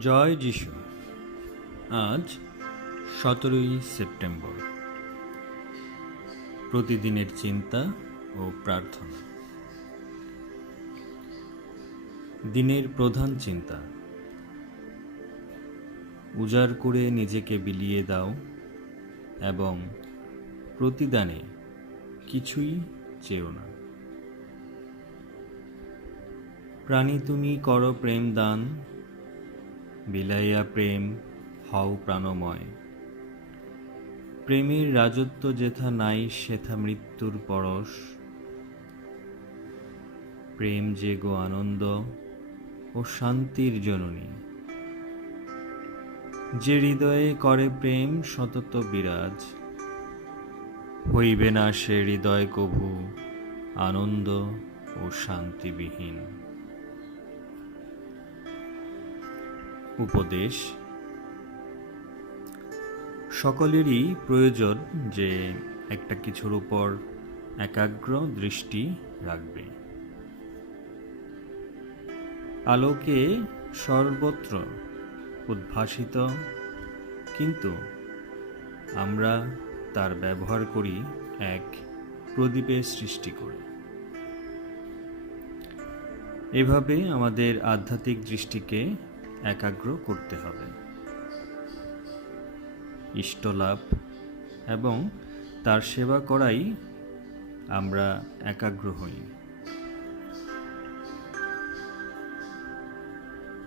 জয় যিশু। আজ সতেরোই সেপ্টেম্বর। প্রতিদিনের চিন্তা ও প্রার্থনা। দিনের প্রধান চিন্তা। উজাড় করে নিজেকে বিলিয়ে দাও এবং প্রতিদানে কিছুই চেও না। প্রাণী তুমি করো প্রেম দান বিলাইয়া প্রেম, হও প্রাণময়। প্রেমের রাজত্ব যেথা নাই, সেথা মৃত্যুর পরশ। প্রেম যে গো আনন্দ ও শান্তির জননী। যে হৃদয়ে করে প্রেম, সতত বিরাজ। হইবে না সে হৃদয় কভু আনন্দ ও শান্তিবিহীন। উপদেশ। সকলেরই প্রয়োজন যে একটা কিছুর উপর একাগ্র দৃষ্টি রাখবে। আলোকে সর্বত্র উদ্ভাসিত, কিন্তু আমরা তার ব্যবহার করি এক প্রদীপের সৃষ্টি করে। এভাবে আমাদের আধ্যাত্মিক দৃষ্টিকে একাগ্র করতে হবে। ইষ্টলাভ এবং তার সেবা করাই আমরা একাগ্র হই।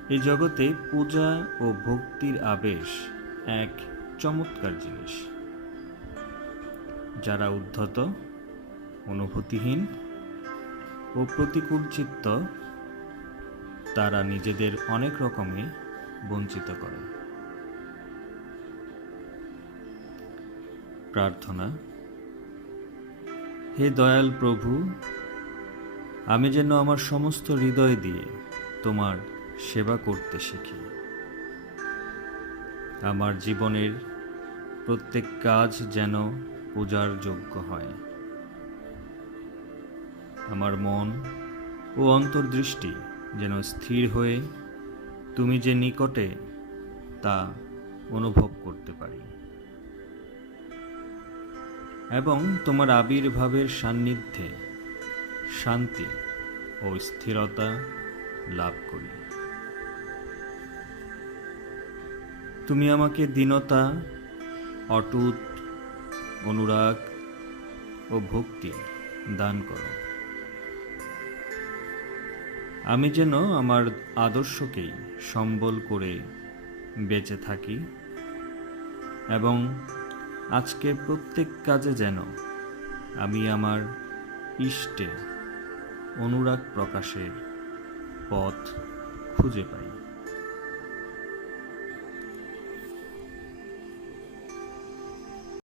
এই জগতে পূজা ও ভক্তির আবেশ এক চমৎকার জিনিস। যারা উদ্ধত, অনুভূতিহীন ও প্রতিকূল চিত্ত তারা নিজেদের অনেক রকমে বঞ্চিত করে। প্রার্থনা, হে দয়াল প্রভু, আমি যেন আমার সমস্ত হৃদয় দিয়ে তোমার সেবা করতে শিখি। আমার জীবনের প্রত্যেক কাজ যেন পূজার যোগ্য হয়। আমার মন ও অন্তর্দৃষ্টি যেন স্থির হয়ে তুমি যে নিকটে তা অনুভব করতে পারি। এবং তোমার আবির্ভাবের সান্নিধ্যে শান্তি ও স্থিরতা লাভ করি। তুমি আমাকে দীনতা, অটুট, অনুরাগ ও ভক্তি দান করো। আমি যেন আমার আদর্শকেই সম্বল করে বেঁচে থাকি এবং আজকের প্রত্যেক কাজে যেন আমি আমার ইষ্টে অনুরাগ প্রকাশের পথ খুঁজে পাই।